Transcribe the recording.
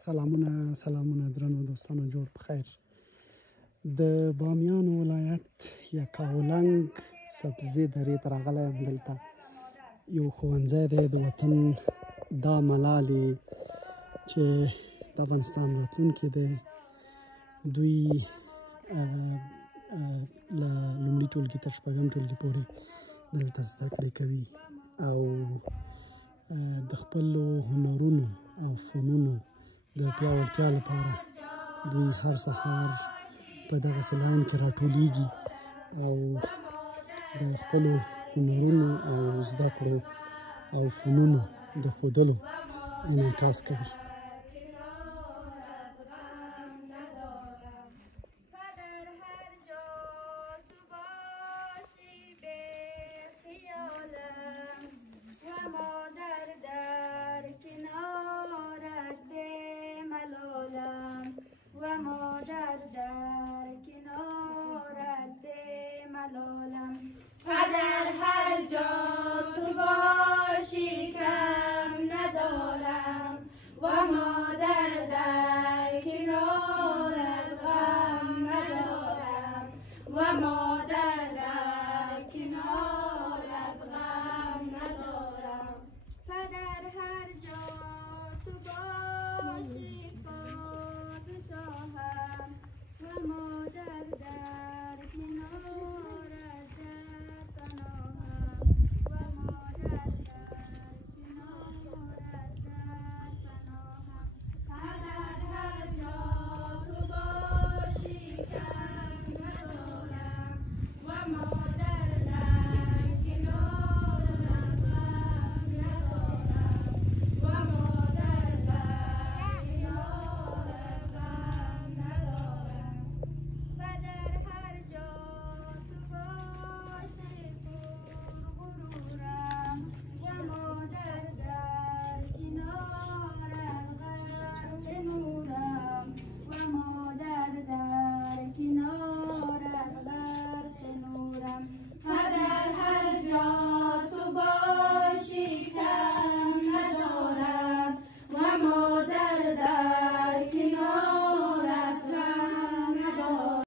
سلامونه درنو دوستانو جوړ بخیر. د بامیان ولایت یکاولنګ سبزی درې ته راغلی یم. دلته یو ښوونځی دی د وطن دا ملالې چې د افغانستان راتلونکی دی. دوی له لومړي ټولګي تر شپږم ټولګي پورې دلته زده کړې کوي او د خپلو هنرونو او فنونو د پیاوړتیا لپاره دوی هر سهار په دغسې لاین کې راټولیږي او د خپلو هنرونو او زده کړو او فنونو د ښودلو انعکاس کوي. پدر هر جا تو باشی کم ندارم و